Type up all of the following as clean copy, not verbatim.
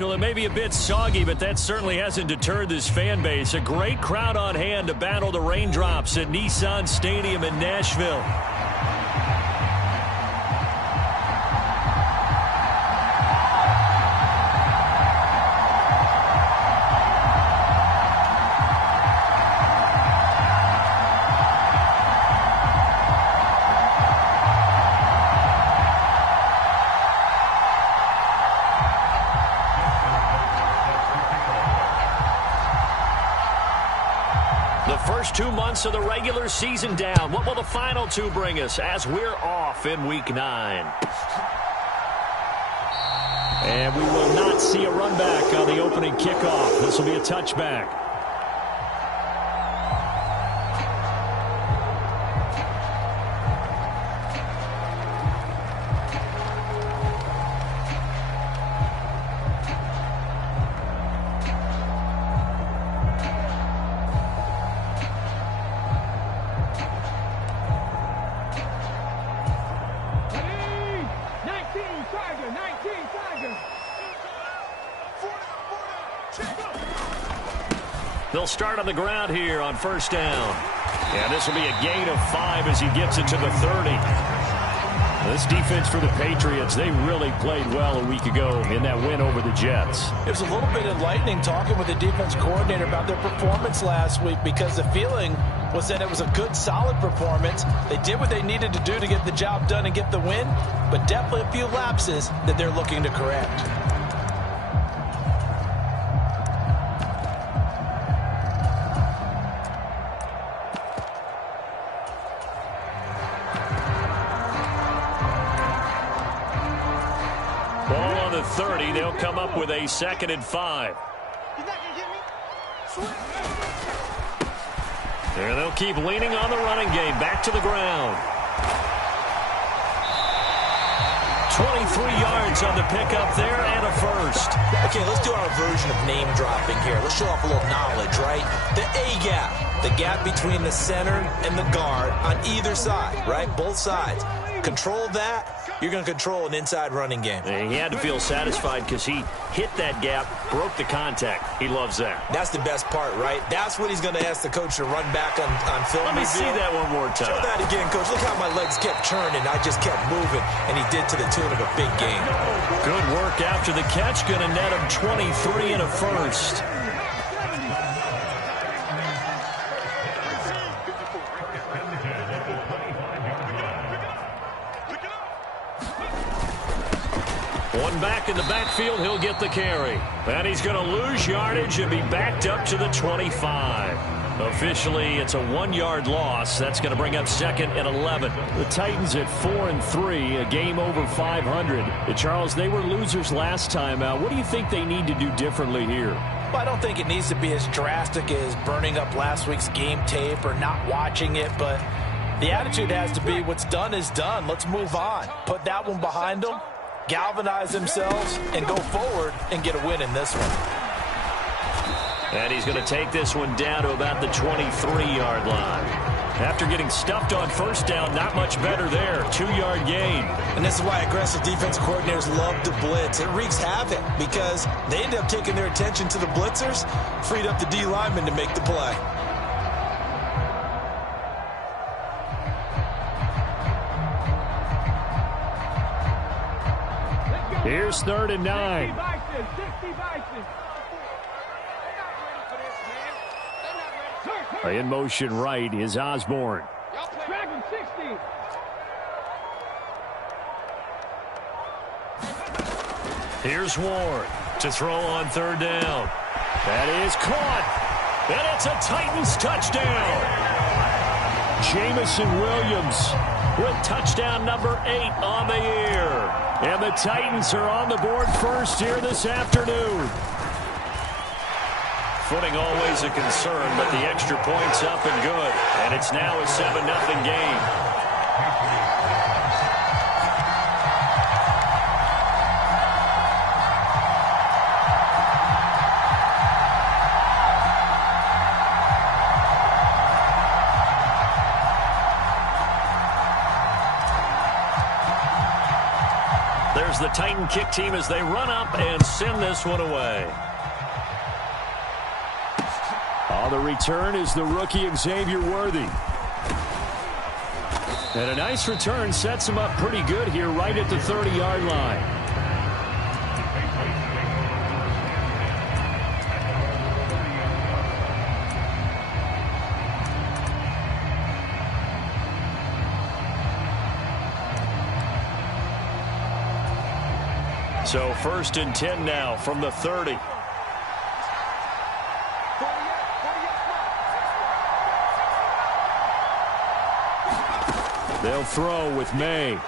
Well, it may be a bit soggy, but that certainly hasn't deterred this fan base. A great crowd on hand to battle the raindrops at Nissan Stadium in Nashville. The first 2 months of the regular season down. What will the final two bring us as we're off in Week 9? And we will not see a run back on the opening kickoff. This will be a touchback. They'll start on the ground here on first down. And this will be a gain of 5 as he gets it to the 30. This defense for the Patriots, they really played well a week ago in that win over the Jets. It was a little bit enlightening talking with the defense coordinator about their performance last week, because the feeling was that it was a good, solid performance. They did what they needed to do to get the job done and get the win, but definitely a few lapses that they're looking to correct. Ball on the 30. They'll come up with a 2nd and 5. There, they'll keep leaning on the running game. Back to the ground. 23 yards on the pickup there and a first. Okay, let's do our version of name dropping here. Let's show off a little knowledge, right? The A-gap, the gap between the center and the guard on either side, right? Both sides. Control that, you're going to control an inside running game. And he had to feel satisfied because he hit that gap, broke the contact. He loves that. That's the best part, right? That's what he's going to ask the coach to run back on film. Let me see that one more time. Show that again, coach. Look how my legs kept turning. I just kept moving, and he did to the tune of a big game. Good work after the catch. Going to net him 23 and a first. One back in the backfield, he'll get the carry. And he's going to lose yardage and be backed up to the 25. Officially, it's a 1-yard loss. That's going to bring up 2nd and 11. The Titans at 4-3, a game over 500. Charles, they were losers last time out. What do you think they need to do differently here? Well, I don't think it needs to be as drastic as burning up last week's game tape or not watching it, but the attitude has to be what's done is done. Let's move on. Put that one behind them, galvanize themselves, and go forward and get a win in this one. And he's going to take this one down to about the 23-yard line. After getting stuffed on first down, not much better there. 2-yard gain. And this is why aggressive defense coordinators love to blitz. It wreaks havoc because they end up taking their attention to the blitzers, freed up the D lineman to make the play. Here's 3rd and 9. In motion right is Osborne. Here's Ward to throw on 3rd down. That is caught. And it's a Titans touchdown. Jamison Williams with touchdown number 8 on the year. And the Titans are on the board first here this afternoon. Footing always a concern, but the extra point's up and good. And it's now a 7-0 game. There's the Titan kick team as they run up and send this one away. On the return is the rookie Xavier Worthy. And a nice return sets him up pretty good here right at the 30-yard line. So 1st and 10 now from the 30. They'll throw with May.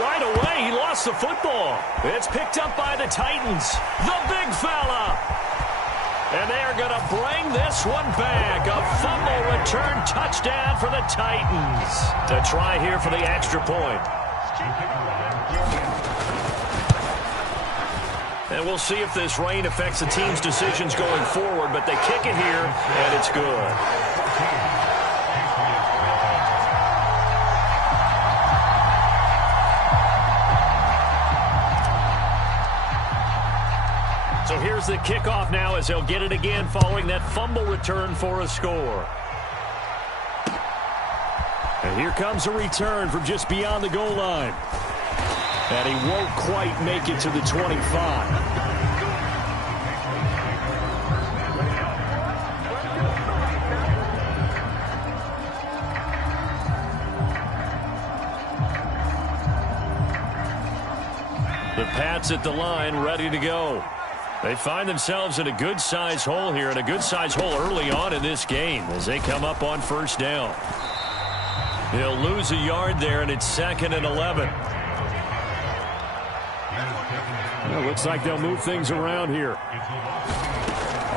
Right away, he lost the football. It's picked up by the Titans. The big fella. And they are going to bring this one back. A fumble return touchdown for the Titans. To try here for the extra point. And we'll see if this rain affects the team's decisions going forward, but they kick it here, and it's good. So here's the kickoff now as they'll get it again following that fumble return for a score. And here comes a return from just beyond the goal line. And he won't quite make it to the 25. The Pats at the line, ready to go. They find themselves in a good-sized hole here, and a good-sized hole early on in this game as they come up on 1st down. They'll lose a yard there, and it's 2nd and 11. Well, looks like they'll move things around here.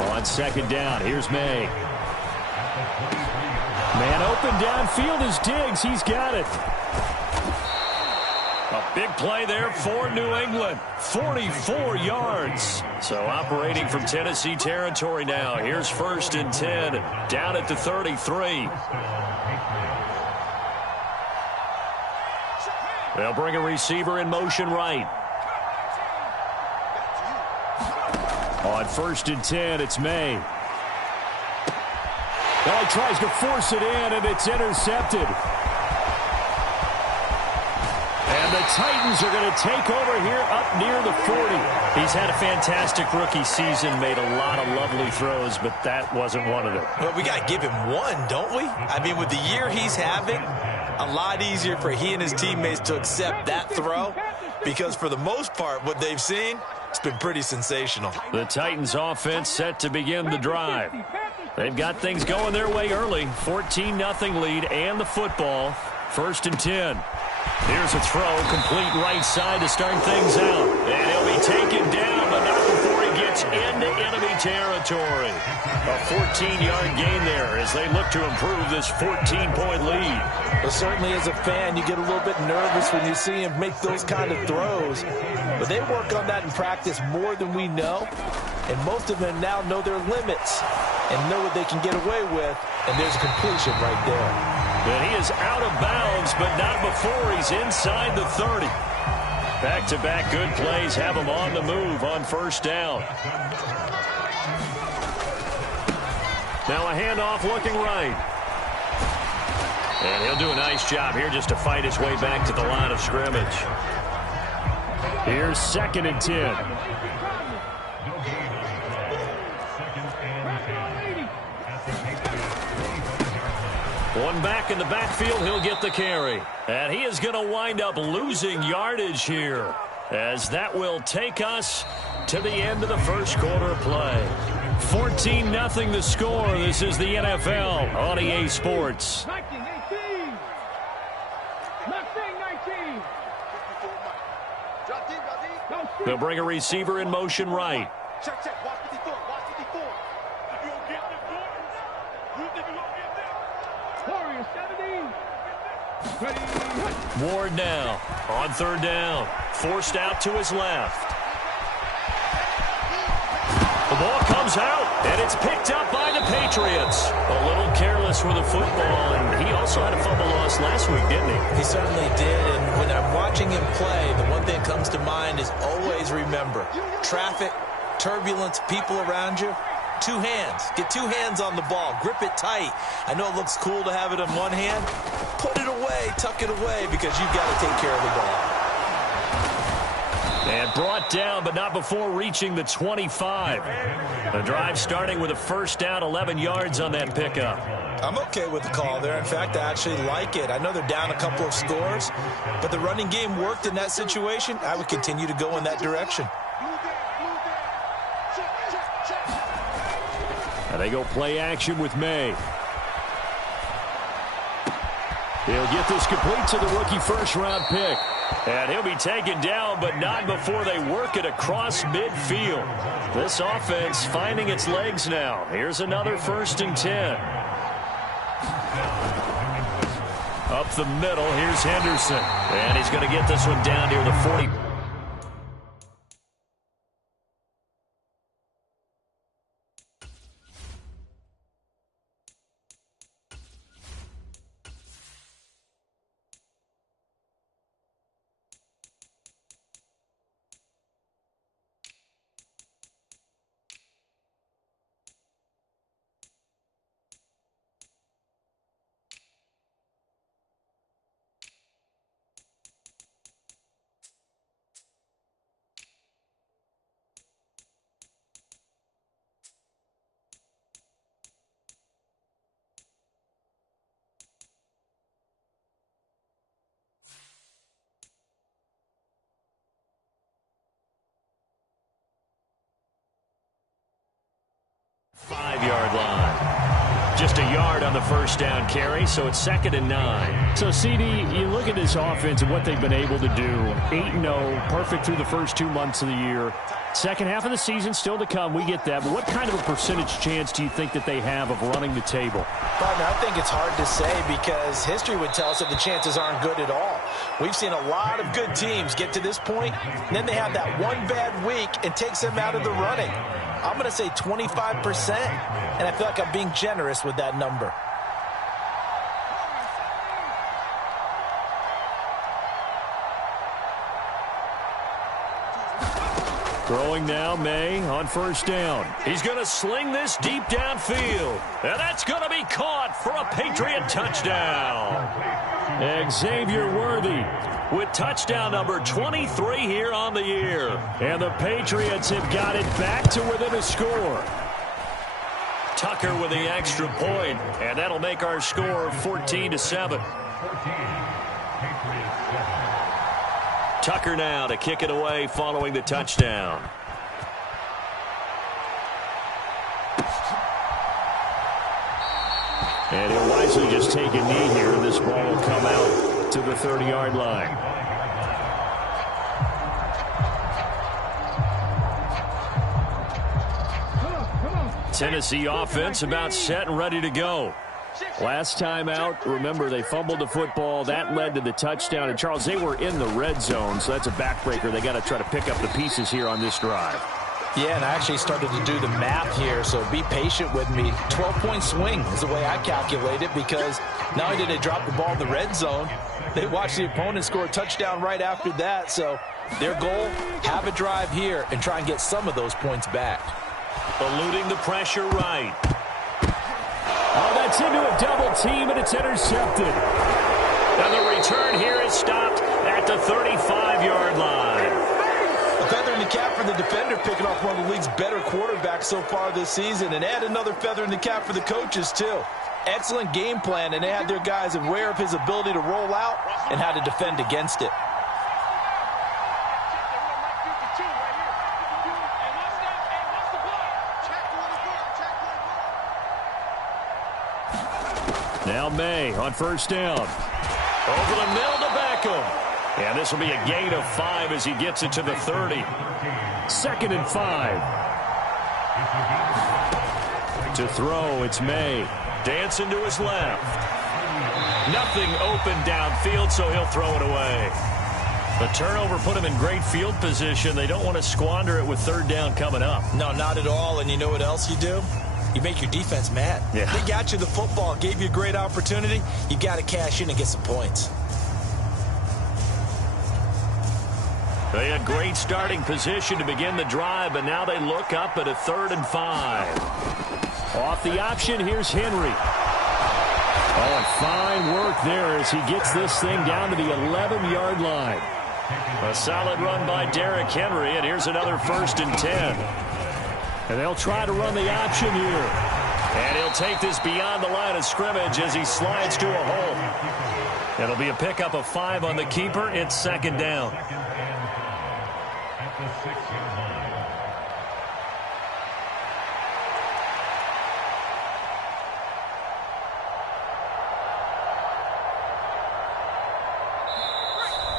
On 2nd down, here's May. Man open downfield is Diggs. He's got it. A big play there for New England. 44 yards. So operating from Tennessee territory now. Here's 1st and 10. Down at the 33. They'll bring a receiver in motion right. On 1st and 10, it's May. Well, he tries to force it in, and it's intercepted. And the Titans are going to take over here up near the 40. He's had a fantastic rookie season, made a lot of lovely throws, but that wasn't one of them. Well, we got to give him one, don't we? I mean, with the year he's having, a lot easier for he and his teammates to accept that throw because for the most part, what they've seen, it's been pretty sensational. The Titans offense set to begin the drive. They've got things going their way early. 14-0 lead and the football. 1st and 10. Here's a throw, complete right side to start things out. And he'll be taken down, but not before he gets into enemy territory. A 14-yard gain there as they look to improve this 14-point lead. Well, certainly as a fan, you get a little bit nervous when you see him make those kind of throws. But they work on that in practice more than we know. And most of them now know their limits and know what they can get away with. And there's a completion right there. And he is out of bounds, but not before he's inside the 30. Back-to-back good plays have him on the move on 1st down. Now a handoff looking right. And he'll do a nice job here just to fight his way back to the line of scrimmage. Here's 2nd and 10. One back in the backfield, he'll get the carry. And he is going to wind up losing yardage here, as that will take us to the end of the 1st quarter of play. 14-0 the score. This is the NFL on EA Sports. They'll bring a receiver in motion right. Ward now on 3rd down. Forced out to his left. The ball comes out, and it's picked up by the Patriots. A little careless with the football, and he also had a fumble loss us last week, didn't he? He certainly did, and when I'm watching him play, the one thing that comes to mind is always remember, traffic, turbulence, people around you, two hands. Get two hands on the ball. Grip it tight. I know it looks cool to have it in one hand. Put it away, tuck it away, because you've got to take care of the ball. And brought down, but not before reaching the 25. The drive starting with a first down, 11 yards on that pickup. I'm okay with the call there. In fact, I actually like it. I know they're down a couple of scores, but the running game worked in that situation. I would continue to go in that direction. And they go play action with May. He'll get this complete to the rookie first-round pick. And he'll be taken down, but not before they work it across midfield. This offense finding its legs now. Here's another 1st and 10. Up the middle, here's Henderson. And he's going to get this one down near the 40. Five-yard line. Just a yard on the first down carry, so it's 2nd and 9. So, CD, you look at this offense and what they've been able to do. 8-0, perfect through the first 2 months of the year. Second half of the season still to come. We get that. But what kind of a percentage chance do you think that they have of running the table? Partner, I think it's hard to say because history would tell us that the chances aren't good at all. We've seen a lot of good teams get to this point, and then they have that one bad week and takes them out of the running. I'm going to say 25%, and I feel like I'm being generous with that number. Throwing now, May on first down. He's going to sling this deep downfield. And that's going to be caught for a Patriot touchdown. Xavier Worthy with touchdown number 23 here on the year. And the Patriots have got it back to within a score. Tucker with the extra point, and that'll make our score 14-7. Tucker now to kick it away following the touchdown. And he'll wisely just take a knee here, and this ball will come out to the 30-yard line. Tennessee offense about set and ready to go. Last time out, remember, they fumbled the football. That led to the touchdown. And, Charles, they were in the red zone, so that's a backbreaker. They got to try to pick up the pieces here on this drive. Yeah, and I actually started to do the math here, so be patient with me. 12-point swing is the way I calculate it because not only did they drop the ball in the red zone, they watched the opponent score a touchdown right after that. So their goal, have a drive here and try and get some of those points back. Eluding the pressure right. Oh, that's into a double team, and it's intercepted. And the return here is stopped at the 35-yard line. A feather in the cap for the defender, picking off one of the league's better quarterbacks so far this season, and add another feather in the cap for the coaches, too. Excellent game plan, and they had their guys aware of his ability to roll out and how to defend against it. Now May on first down. Over the middle to Beckham. And this will be a gain of 5 as he gets it to the 30. 2nd and 5. To throw, it's May. Dancing to his left. Nothing open downfield, so he'll throw it away. The turnover put him in great field position. They don't want to squander it with 3rd down coming up. No, not at all. And you know what else you do? you make your defense mad. Yeah. They got you the football, gave you a great opportunity. You got to cash in and get some points. They had great starting position to begin the drive, but now they look up at a 3rd and 5. Off the option, here's Henry. Oh, fine work there as he gets this thing down to the 11-yard line. A solid run by Derrick Henry, and here's another 1st and 10. And they'll try to run the option here. And he'll take this beyond the line of scrimmage as he slides to a hole. It'll be a pickup of 5 on the keeper. It's 2nd down.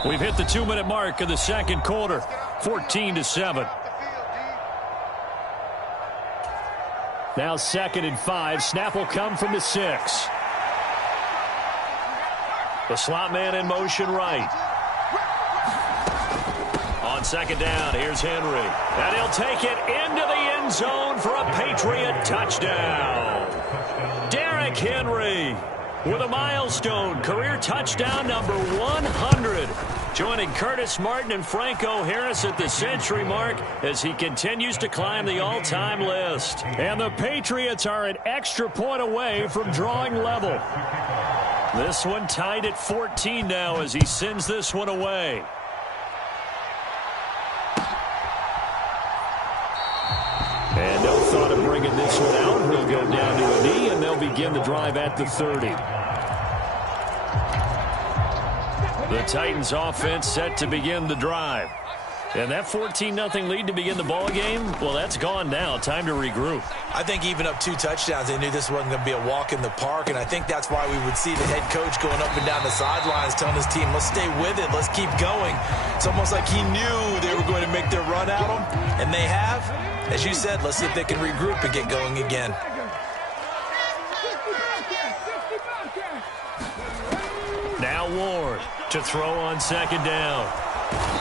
We've hit the 2-minute mark of the 2nd quarter, 14-7. Now 2nd and 5. Snap will come from the 6. The slot man in motion right. On 2nd down, here's Henry. And he'll take it into the end zone for a Patriot touchdown. Derrick Henry with a milestone career touchdown number 100. Joining Curtis Martin and Franco Harris at the century mark as he continues to climb the all-time list. And the Patriots are an extra point away from drawing level. This one tied at 14 now as he sends this one away. And no thought of bringing this one out. He'll go down to a knee, and they'll begin the drive at the 30. The Titans offense set to begin the drive. And that 14-0 lead to begin the ball game, well, that's gone now. Time to regroup. I think even up 2 touchdowns, they knew this wasn't going to be a walk in the park, and I think that's why we would see the head coach going up and down the sidelines telling his team, let's stay with it, let's keep going. It's almost like he knew they were going to make their run at him, and they have. As you said, let's see if they can regroup and get going again. Now Ward to throw on 2nd down.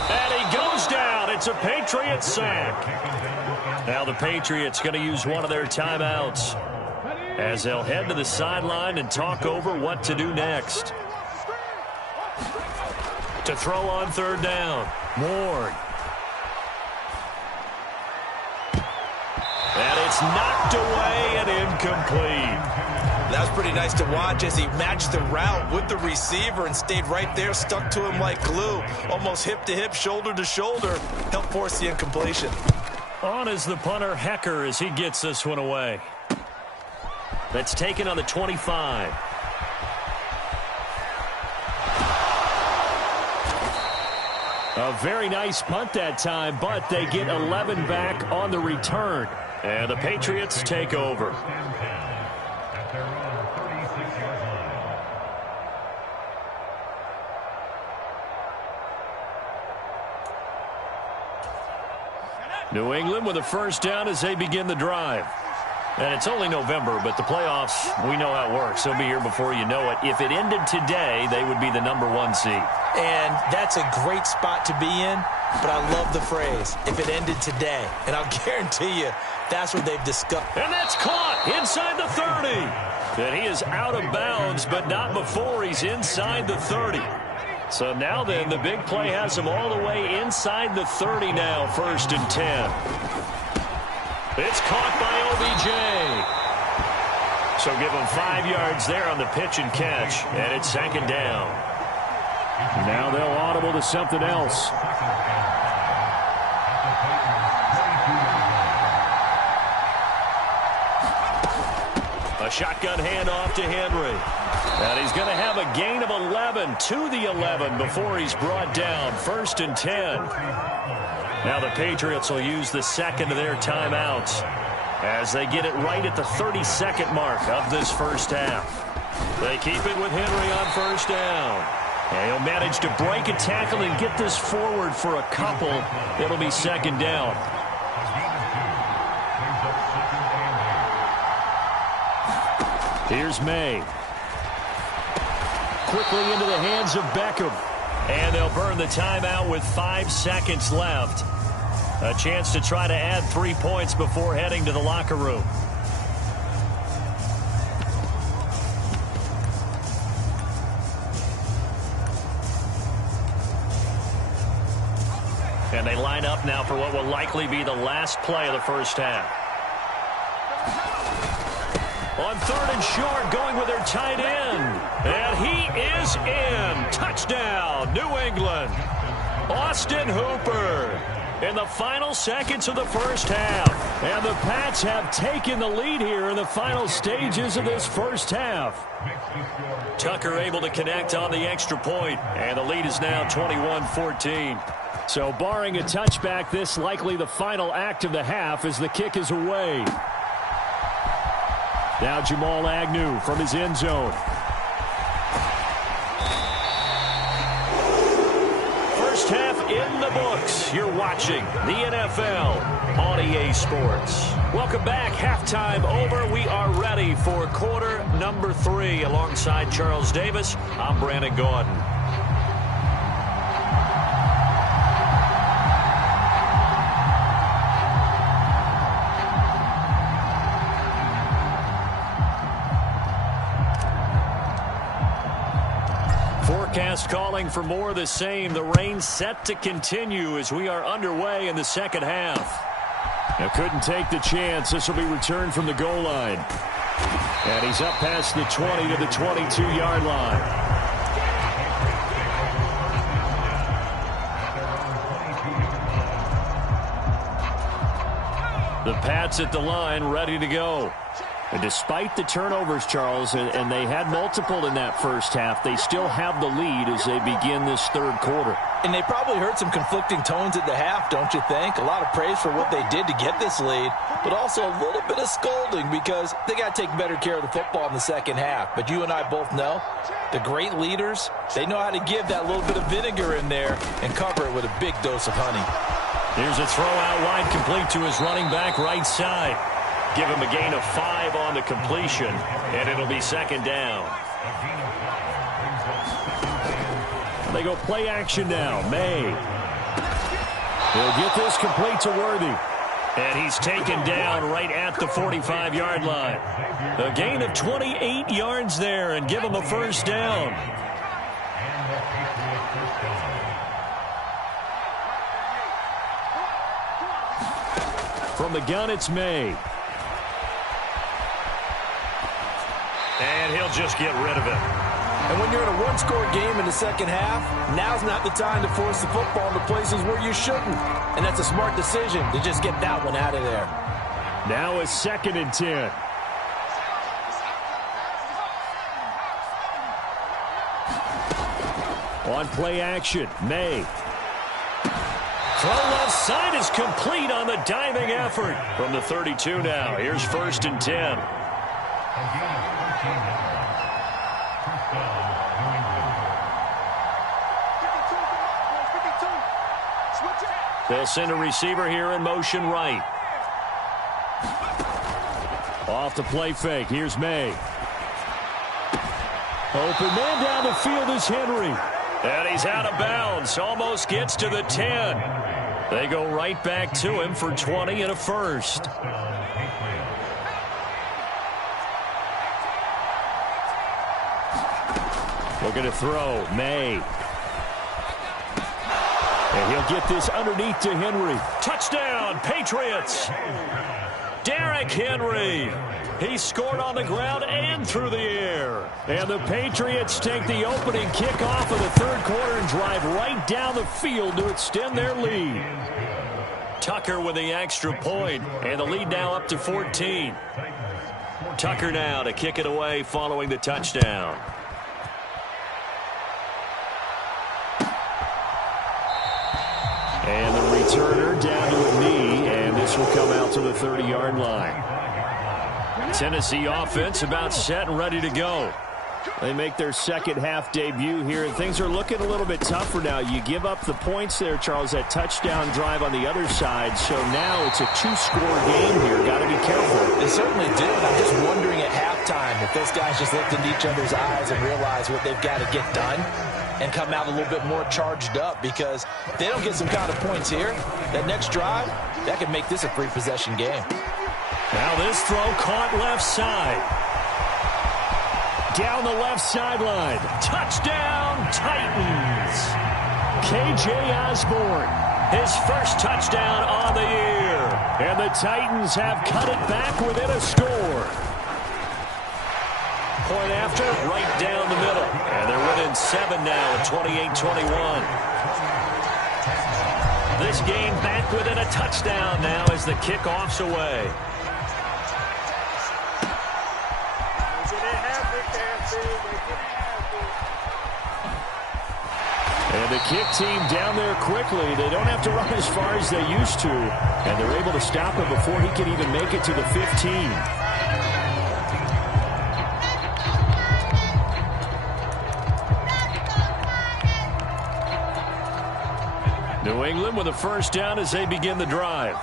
And he goes down. It's a Patriot sack. Now the Patriots going to use one of their timeouts as they'll head to the sideline and talk over what to do next. To throw on 3rd down, Ward. And it's knocked away and incomplete. That was pretty nice to watch as he matched the route with the receiver and stayed right there, stuck to him like glue, almost hip to hip, shoulder to shoulder, helped force the incompletion. On is the punter, Hecker, as he gets this one away. That's taken on the 25. A very nice punt that time, but they get 11 back on the return. And the Patriots take over. New England with a 1st down as they begin the drive. And it's only November, but the playoffs, we know how it works. They'll be here before you know it. If it ended today, they would be the number 1 seed. And that's a great spot to be in, but I love the phrase, if it ended today. And I'll guarantee you, that's what they've discussed. And that's caught inside the 30. And he is out of bounds, but not before he's inside the 30. So now then, the big play has him all the way inside the 30 now, 1st and 10. It's caught by OBJ. So give him 5 yards there on the pitch and catch, and it's 2nd down. Now they'll audible to something else. A shotgun handoff to Henry. And he's going to have a gain of 11 to the 11 before he's brought down. 1st and 10. Now the Patriots will use the 2nd of their timeouts as they get it right at the 32nd mark of this 1st half. They keep it with Henry on 1st down. And he'll manage to break a tackle and get this forward for a couple. It'll be 2nd down. Here's May. Quickly into the hands of Beckham. And they'll burn the timeout with 5 seconds left. A chance to try to add 3 points before heading to the locker room. And they line up now for what will likely be the last play of the first half. On 3rd and short, going with their tight end. And he is in. Touchdown, New England. Austin Hooper in the final seconds of the first half. And the Pats have taken the lead here in the final stages of this first half. Tucker able to connect on the extra point, and the lead is now 21-14. So barring a touchback, this likely the final act of the half as the kick is away. Now Jamal Agnew from his end zone. First half in the books. You're watching the NFL on EA Sports. Welcome back. Halftime over. We are ready for quarter number 3. Alongside Charles Davis, I'm Brandon Gaudin. Forecast calling for more of the same. The rain set to continue as we are underway in the second half. Now couldn't take the chance. This will be returned from the goal line. And he's up past the 20 to the 22-yard line. The Pats at the line, ready to go. And despite the turnovers, Charles, and they had multiple in that first half, they still have the lead as they begin this third quarter. And they probably heard some conflicting tones at the half, don't you think? A lot of praise for what they did to get this lead, but also a little bit of scolding because they got to take better care of the football in the second half. But you and I both know the great leaders, they know how to give that little bit of vinegar in there and cover it with a big dose of honey. Here's a throw out wide, complete to his running back right side. Give him a gain of 5 on the completion, and it'll be second down. They go play action now. May. He'll get this complete to Worthy. And he's taken down right at the 45-yard line. A gain of 28 yards there, and give him a first down. From the gun, it's May. And he'll just get rid of it. And when you're in a one-score game in the second half, now's not the time to force the football into places where you shouldn't. And that's a smart decision to just get that one out of there. Now a 2nd and 10. On play action, May. Throw left side is complete on the diving effort. From the 32 now, here's 1st and 10. They'll send a receiver here in motion right. Off the play fake. Here's May. Open man down the field is Henry. And he's out of bounds. Almost gets to the 10. They go right back to him for 20 and a first. Looking to throw. May. And he'll get this underneath to Henry. Touchdown, Patriots. Derrick Henry. He scored on the ground and through the air. And the Patriots take the opening kickoff of the third quarter and drive right down the field to extend their lead. Tucker with the extra point, and the lead now up to 14. Tucker now to kick it away following the touchdown. And the returner down to a knee, and this will come out to the 30-yard line. Tennessee offense about set and ready to go. They make their second half debut here, and things are looking a little bit tougher now. You give up the points there, Charles, that touchdown drive on the other side. So now it's a 2-score game here. Got to be careful. They certainly do. I'm just wondering at halftime if those guys just looked into each other's eyes and realized what they've got to get done and come out a little bit more charged up, because if they don't get some kind of points here, that next drive, that could make this a 3-possession game. Now this throw caught left side. Down the left sideline. Touchdown, Titans. K.J. Osborne his first touchdown on the year. And the Titans have cut it back within a score. Point after, right down the middle. And they're within 7 now at 28-21. This game back within a touchdown now as the kickoff's away. And the kick team down there quickly. They don't have to run as far as they used to. And they're able to stop him before he can even make it to the 15. New England with a first down as they begin the drive.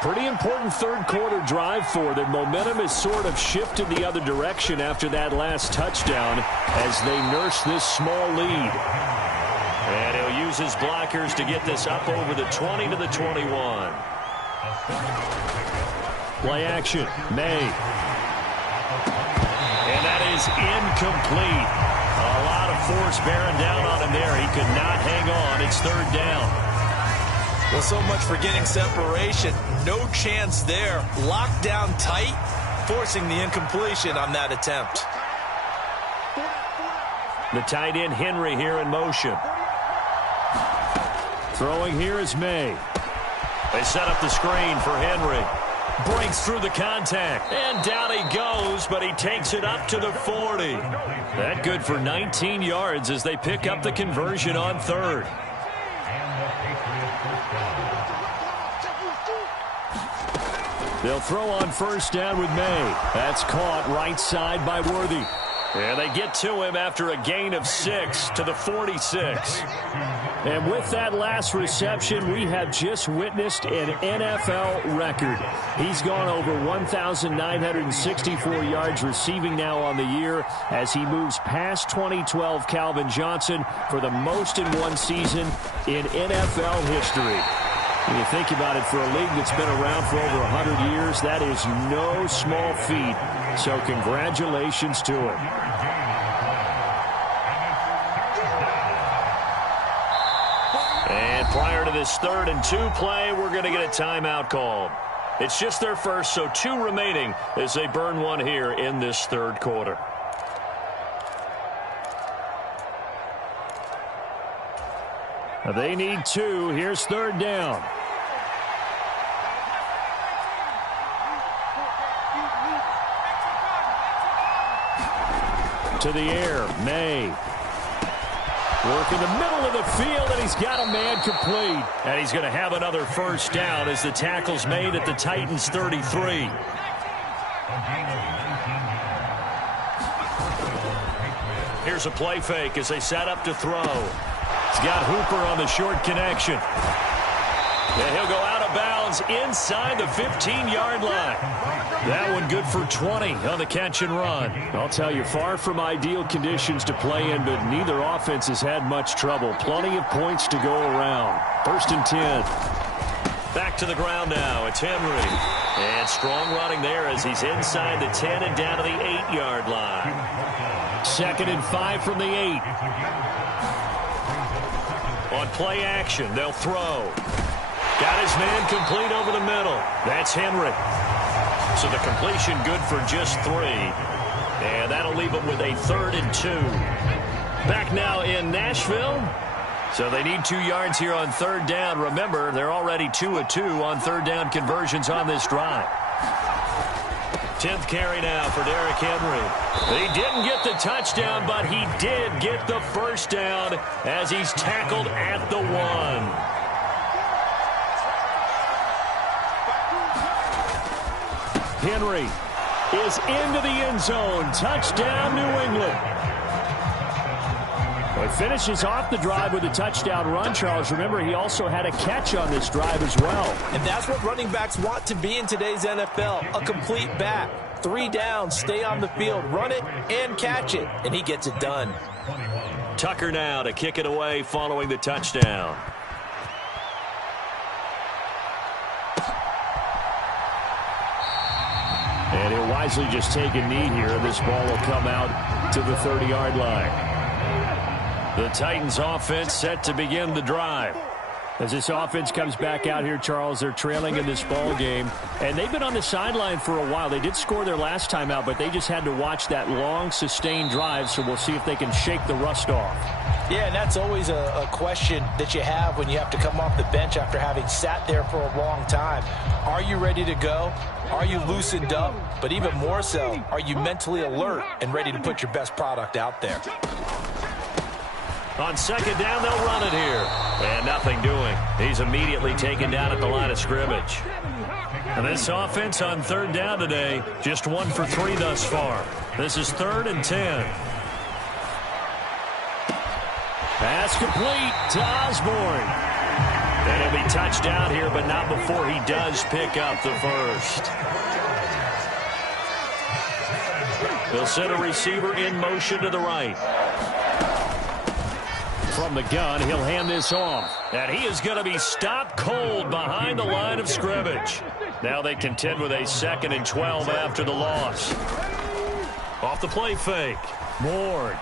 Pretty important third quarter drive for them. Momentum has sort of shifted the other direction after that last touchdown as they nurse this small lead. And he'll use his blockers to get this up over the 20 to the 21. Play action. May. And that is incomplete. A lot of force bearing down on him there. He could not hang on. It's third down. Well, so much for getting separation. No chance there. Locked down tight, forcing the incompletion on that attempt. The tight end Henry here in motion. Throwing here is May. They set up the screen for Henry. Breaks through the contact. And down he goes, but he takes it up to the 40. That good for 19 yards as they pick up the conversion on third. They'll throw on first down with May. That's caught right side by Worthy. And they get to him after a gain of 6 to the 46. And with that last reception, we have just witnessed an NFL record. He's gone over 1,964 yards receiving now on the year as he moves past 2012 Calvin Johnson for the most in one season in NFL history. When you think about it, for a league that's been around for over 100 years, that is no small feat. So congratulations to him. And prior to this 3rd and 2 play, we're going to get a timeout called. It's just their first, so 2 remaining as they burn one here in this third quarter. They need 2. Here's third down. To the air, May. Work in the middle of the field, and he's got a man complete. And he's going to have another first down as the tackle's made at the Titans' 33. Here's a play fake as they set up to throw. He's got Hooper on the short connection. And he'll go out of bounds inside the 15-yard line. That one good for 20 on the catch and run. I'll tell you, far from ideal conditions to play in, but neither offense has had much trouble. Plenty of points to go around. 1st and 10. Back to the ground now. It's Henry. And strong running there as he's inside the 10 and down to the 8-yard line. 2nd and 5 from the 8. On play action, they'll throw. Got his man complete over the middle. That's Henry. So the completion good for just 3. And that'll leave them with a 3rd and 2. Back now in Nashville. So they need 2 yards here on third down. Remember, they're already 2 of 2 on third down conversions on this drive. 10th carry now for Derrick Henry. He didn't get the touchdown, but he did get the first down as he's tackled at the 1. Henry is into the end zone. Touchdown, New England. Well, he finishes off the drive with a touchdown run, Charles. Remember, he also had a catch on this drive as well. And that's what running backs want to be in today's NFL, a complete back. 3 downs, stay on the field, run it, and catch it. And he gets it done. Tucker now to kick it away following the touchdown. And he'll wisely just take a knee here. This ball will come out to the 30-yard line. The Titans offense set to begin the drive. As this offense comes back out here, Charles, they're trailing in this ball game, and they've been on the sideline for a while. They did score their last time out, but they just had to watch that long, sustained drive, so we'll see if they can shake the rust off. Yeah, and that's always a question that you have when you have to come off the bench after having sat there for a long time. Are you ready to go? Are you loosened up? But even more so, are you mentally alert and ready to put your best product out there? On second down, they'll run it here. And nothing doing. He's immediately taken down at the line of scrimmage. And this offense on third down today, just 1 for 3 thus far. This is 3rd and 10. Pass complete to Osborne. And he'll be touched down here, but not before he does pick up the first. They'll send a receiver in motion to the right. From the gun, he'll hand this off. And he is going to be stopped cold behind the line of scrimmage. Now they contend with a 2nd and 12 after the loss. Off the play fake. Ward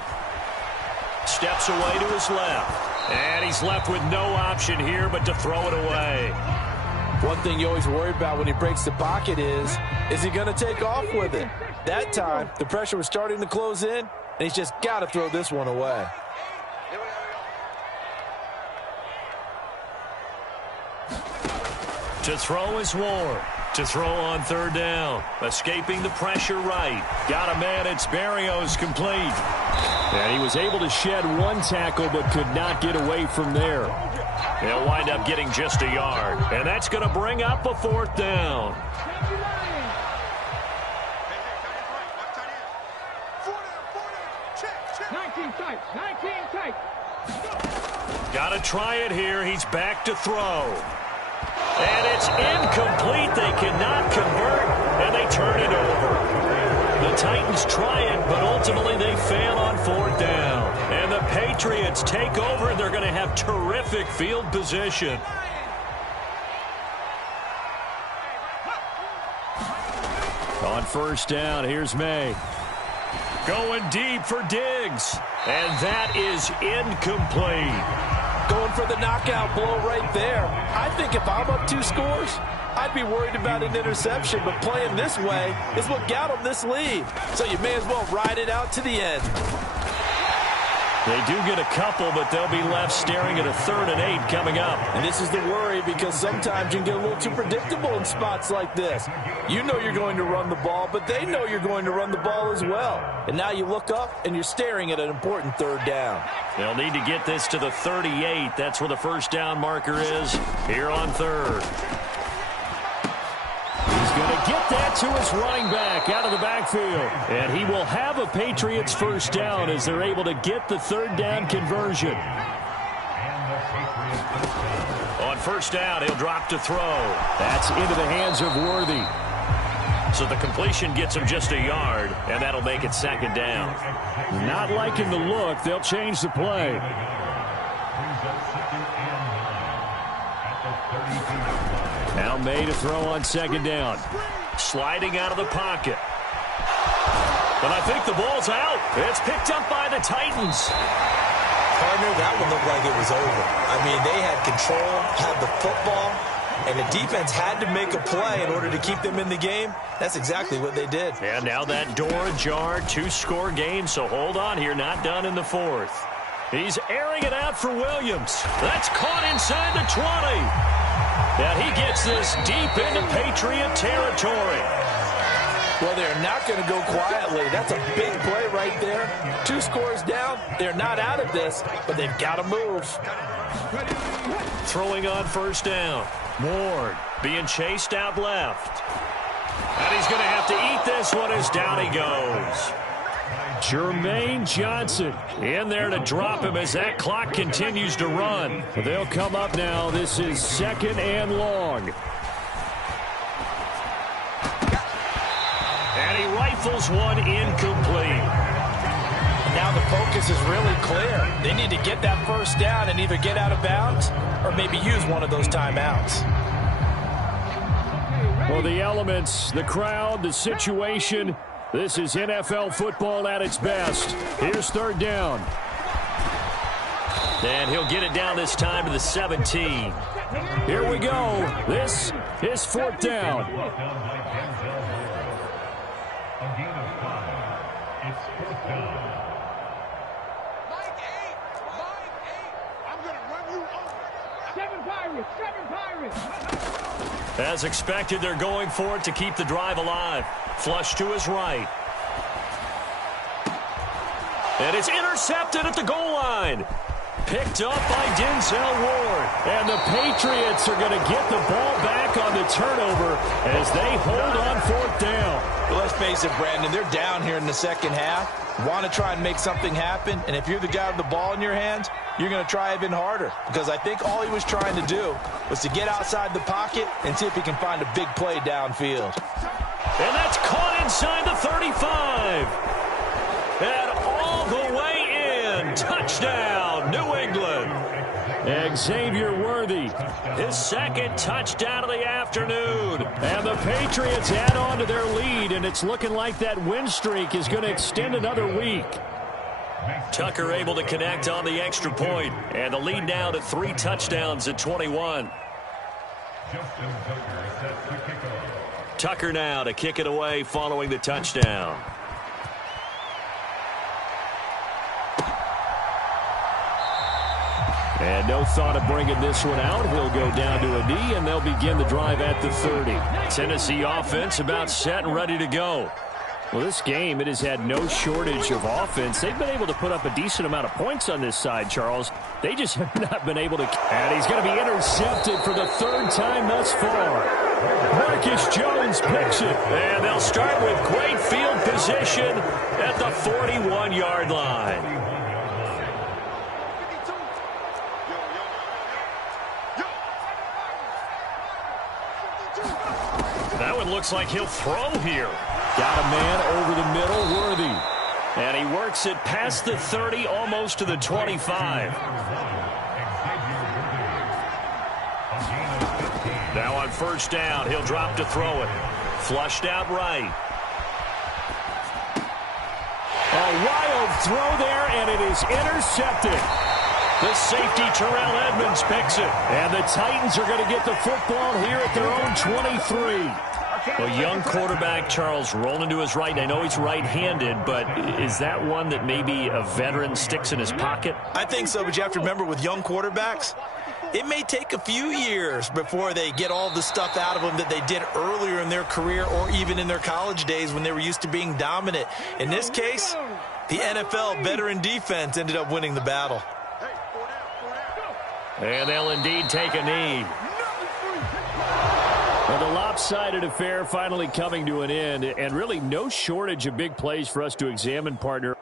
steps away to his left. And he's left with no option here but to throw it away. One thing you always worry about when he breaks the pocket is he going to take off with it? That time, the pressure was starting to close in, and he's just got to throw this one away. To throw is Ward. To throw on third down. Escaping the pressure right. Got a man. It's Berrios complete. And he was able to shed 1 tackle but could not get away from there. He'll wind up getting just a yard. And that's going to bring up a 4th down. Got to try it here. He's back to throw. And it's incomplete. They cannot convert, and they turn it over. The Titans try it, but ultimately they fail on 4th down. And the Patriots take over, and they're going to have terrific field position. On 1st down, here's May. Going deep for Diggs. And that is incomplete. Going for the knockout blow right there. I think if I'm up 2 scores, I'd be worried about an interception, but playing this way is what got them this lead. So you may as well ride it out to the end. They do get a couple, but they'll be left staring at a 3rd and 8 coming up. And this is the worry because sometimes you can get a little too predictable in spots like this. You know you're going to run the ball, but they know you're going to run the ball as well. And now you look up and you're staring at an important 3rd down. They'll need to get this to the 38. That's where the 1st down marker is here on 3rd. He's going to get that to his running back out of the backfield. And he will have a Patriots 1st down as they're able to get the 3rd down conversion. On 1st down, he'll drop to throw. That's into the hands of Worthy. So the completion gets him just a yard, and that'll make it 2nd down. Not liking the look. They'll change the play. Now May to throw on 2nd down. Sliding out of the pocket. But I think the ball's out. It's picked up by the Titans. Partner, that one looked like it was over. I mean, they had control, had the football, and the defense had to make a play in order to keep them in the game. That's exactly what they did. And now that door ajar, 2-score game, so hold on here, not done in the 4th. He's airing it out for Williams. That's caught inside the 20. And he gets this deep into Patriot territory. Well, they're not going to go quietly. That's a big play right there. 2 scores down. They're not out of this, but they've got to move. Throwing on 1st down. Ward being chased out left. And he's going to have to eat this one as down he goes. Jermaine Johnson in there to drop him as that clock continues to run. They'll come up now. This is 2nd and long. And he rifles one incomplete. Now the focus is really clear. They need to get that 1st down and either get out of bounds or maybe use one of those timeouts. Well, the elements, the crowd, the situation, this is NFL football at its best. Here's 3rd down. And he'll get it down this time to the 17. Here we go. This is 4th down. It's 4th down. Mike 8. I'm going to run you over. 7 Pirates. As expected, they're going for it to keep the drive alive. Flush to his right. And it's intercepted at the goal line. Picked up by Denzel Ward. And the Patriots are going to get the ball back on the turnover as they hold on 4th down. Well, let's face it, Brandon, they're down here in the second half. Want to try and make something happen, and if you're the guy with the ball in your hands, you're going to try even harder, because I think all he was trying to do was to get outside the pocket and see if he can find a big play downfield. And that's caught inside the 35. And all the way in. Touchdown, New England. Xavier Worthy, His second touchdown of the afternoon. and the Patriots add on to their lead, and it's looking like that win streak is going to extend another week. Tucker able to connect on the extra point, and the lead now to 3 touchdowns at 21. Tucker now to kick it away following the touchdown. And no thought of bringing this one out. He'll go down to a knee, and they'll begin the drive at the 30. Tennessee offense about set and ready to go. Well, this game, it has had no shortage of offense. They've been able to put up a decent amount of points on this side, Charles. They just have not been able to. And he's going to be intercepted for the 3rd time thus far. Marcus Jones picks it. And they'll start with great field position at the 41-yard line. That one looks like he'll throw here. Got a man over the middle, Worthy. And he works it past the 30, almost to the 25. Now on 1st down, he'll drop to throw it. Flushed out right. A wild throw there, and it is intercepted. The safety, Terrell Edmonds, picks it. And the Titans are going to get the football here at their own 23. A young quarterback, Charles, rolling to his right. I know he's right-handed, but is that one that maybe a veteran sticks in his pocket? I think so, but you have to remember with young quarterbacks, it may take a few years before they get all the stuff out of them that they did earlier in their career or even in their college days when they were used to being dominant. In this case, the NFL veteran defense ended up winning the battle. And they'll indeed take a knee. Well, the lopsided affair finally coming to an end, and really no shortage of big plays for us to examine, partner.